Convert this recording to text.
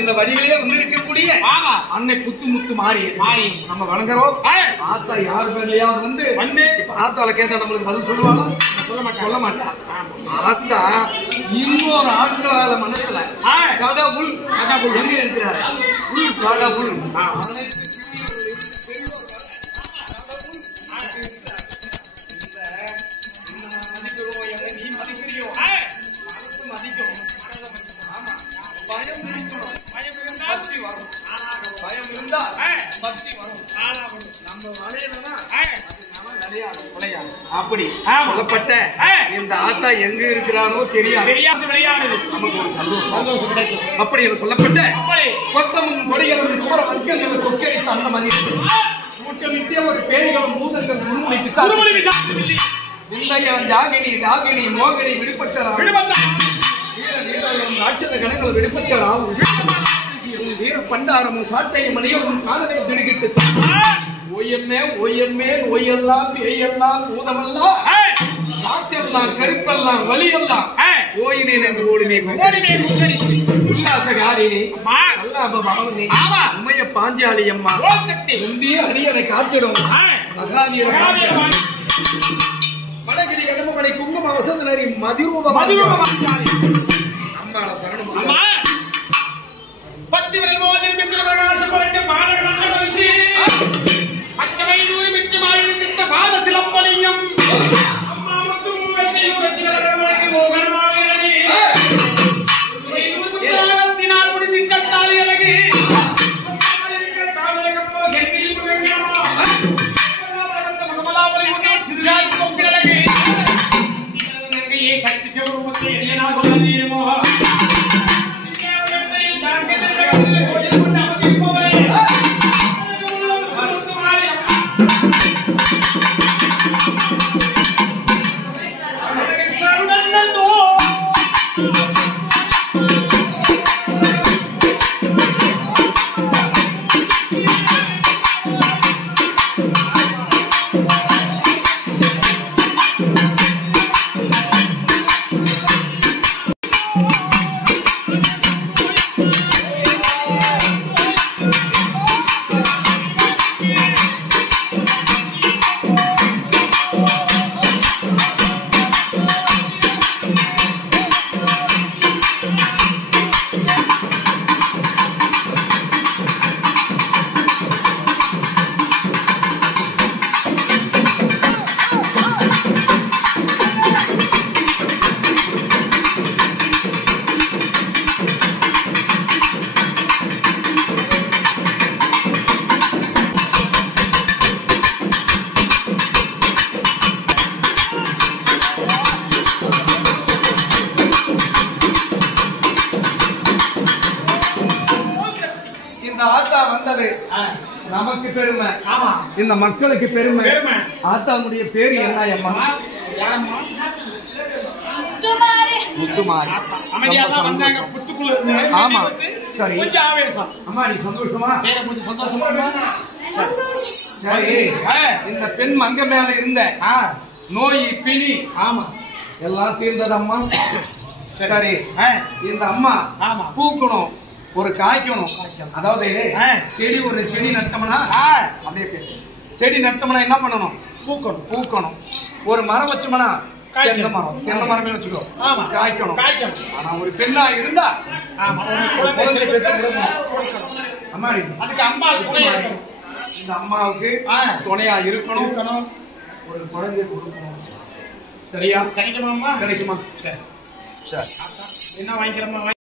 இந்த வடிவிலே வந்து இருக்கக்கூடிய அன்னை புத்து முத்து மாறி நம்ம வணங்குறோம். ஆத்தா யார் பேர்லயாவது வந்து இப்ப ஆத்தால கேட்டா நம்மளுக்கு பதில் சொல்லுவாங்க? சொல்ல மாட்டா. ஆத்தா இன்னொரு ஆட்களால மனசுல கடவுள் எங்க இருக்கிறாரு? கடவுள் அப்படி சொல்லப்பட்ட இந்த ஆத்தா எங்க இருக்கிறானோ தெரியாது. நமக்கு ஒரு சந்தோஷம் கிடைக்கும். அப்படி என்று சொல்லப்பட்ட கொத்தமும் கொடைகளும் குமர வர்க்கங்களும் கொக்கரித்து அந்த மாதிரி கூட்டமிட்டே ஒரு பேய்களும் பூதங்கள் குருமொழி ஜாகினி டாகினி மோகினி விடுபட்ட ராட்சத கணங்கள் விடுபட்ட வீர பண்டாரமும் சாட்டையும் மணிகளும் காதலை திடுகிட்டு ஒய்யம்மே ஒய்யம்மே ஒய்யெல்லாம் பேயெல்லாம் பூதமெல்லாம் காற்றெல்லாம் கருப்பெல்லாம் வலியெல்லாம் ஓயினேன் என்று ஓடுமே உல்லாசகாரிணி உண்மைய பாஞ்சாலி அம்மா இந்திய அடியனை காத்திடும் வடகிரி கடம்பமடை குங்கும வசந்தனரி மதிரூப அம்மா சரணம் நமக்கு பெருமை, இந்த மக்களுக்கு பெருமை. ஆத்தாவுடைய பேரு என்ன அம்மா? முத்துமாரி. ஆமா சரி அம்மா, நீ சந்தோஷமா? சரி, இந்த பெண் மங்க மேல இருந்த நோய் பிணி எல்லாம் தீர்ந்ததம்மா. சரி, இந்த அம்மா பூக்கணும், ஒரு காய்க்கணும். அதாவது செடி, ஒரு செடி நட்டோம்னா அப்படியே பேசு. செடி நட்டோம்னா என்ன பண்ணணும்? பூக்கணும். பூக்கணும். ஒரு மரம் வச்சோம்னா தென்னை மரமே வச்சுக்கோ, காய்க்கணும். ஆனா ஒரு பெண்ணா இருந்தா அம்மாடி இந்த அம்மாவுக்கு துணையா இருக்கணும், ஒரு குழந்தை கொடுக்கணும். சரியா? கிடைக்குமா? கிடைக்குமா? சரி, என்ன வாங்கிக்கிறோமா?